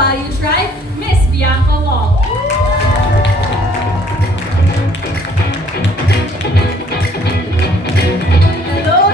Value Tribe, Miss Bianca Wong. Hello,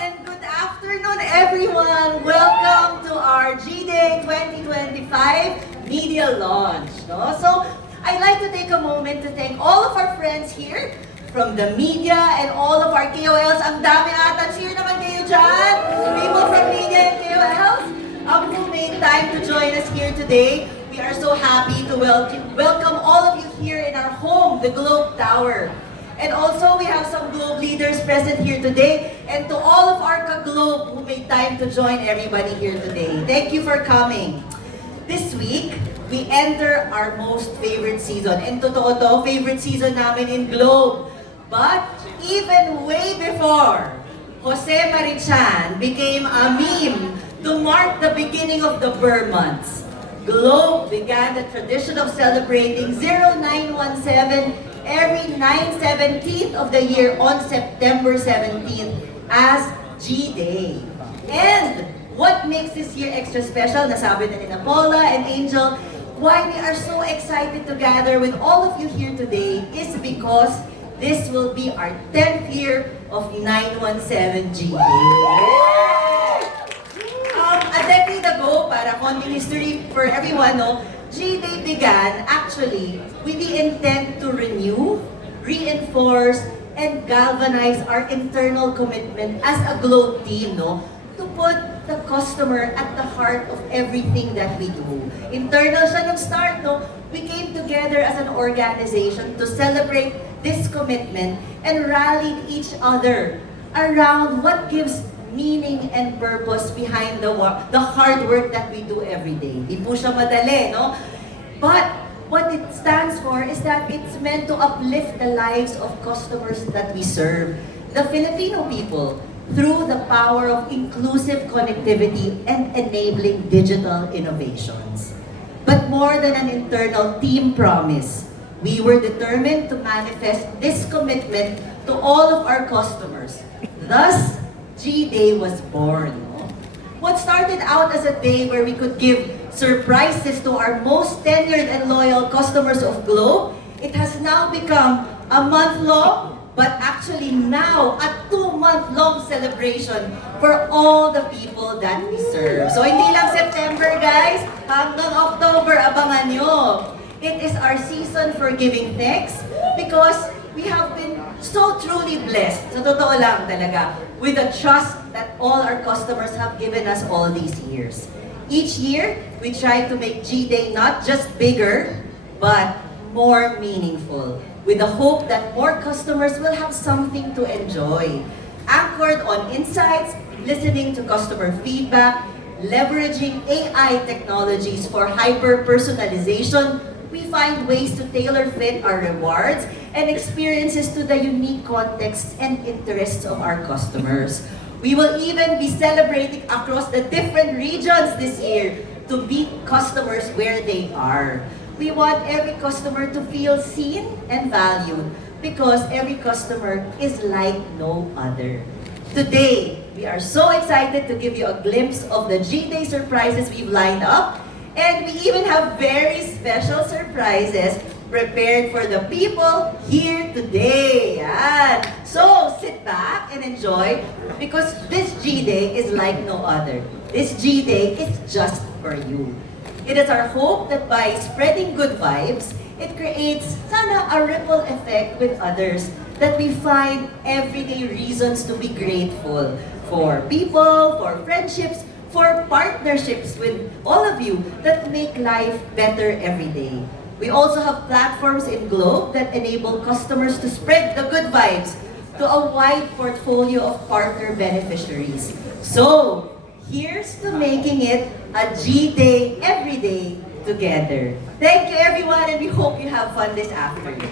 and good afternoon, everyone. Welcome to our G-Day 2025 media launch. No? So, I'd like to take a moment to thank all of our friends here from the media and all of our KOLs. Ang dami ata. Cheer naman kayo dyan. People from media and KOLs who made time to join us here today. We are so happy to welcome all of you here in our home, the Globe Tower. And also, we have some Globe leaders present here today. And to all of our ka-Globe who made time to join everybody here today. Thank you for coming. This week, we enter our most favorite season. And totoo to, favorite season namin in Globe. But even way before, Jose Marichan became a meme to mark the beginning of the Burr months. Globe began the tradition of celebrating 0917 every 9/17th of the year on September 17th as G-Day. And what makes this year extra special, nasabi na ni Paula and Angel, why we are so excited to gather with all of you here today is because this will be our 10th year of 917 G-Day. A decade ago, para konting history for everyone, no, G-Day began actually with the intent to renew, reinforce, and galvanize our internal commitment as a Globe team, no? To put the customer at the heart of everything that we do. Internal siya nung start, no? We came together as an organization to celebrate this commitment and rallied each other around what gives meaning and purpose behind the hard work that we do every day. Di po siya madali, no? But what it stands for is that it's meant to uplift the lives of customers that we serve, the Filipino people, through the power of inclusive connectivity and enabling digital innovations. But more than an internal team promise, we were determined to manifest this commitment to all of our customers. Thus, G-Day was born. No? What started out as a day where we could give surprises to our most tenured and loyal customers of Globe, it has now become a month-long, but actually now a 2-month-long celebration for all the people that we serve. So hindi lang September, guys, hanggang October, abangan nyo. It is our season for giving thanks because we have been so truly blessed, sa totoo lang talaga, with the trust that all our customers have given us all these years. Each year, we try to make G-Day not just bigger, but more meaningful, with the hope that more customers will have something to enjoy. Anchored on insights, listening to customer feedback, leveraging AI technologies for hyper-personalization, we find ways to tailor-fit our rewards and experiences to the unique contexts and interests of our customers. We will even be celebrating across the different regions this year to meet customers where they are. We want every customer to feel seen and valued because every customer is like no other. Today, we are so excited to give you a glimpse of the G-Day surprises we've lined up. And we even have very special surprises prepared for the people here today. Yan. So, sit back and enjoy because this G-Day is like no other. This G-Day is just for you. It is our hope that by spreading good vibes, it creates sana a ripple effect with others that we find everyday reasons to be grateful for people, for friendships, for partnerships with all of you that make life better every day. We also have platforms in Globe that enable customers to spread the good vibes to a wide portfolio of partner beneficiaries. So, here's to making it a G-Day every day together. Thank you everyone and we hope you have fun this afternoon.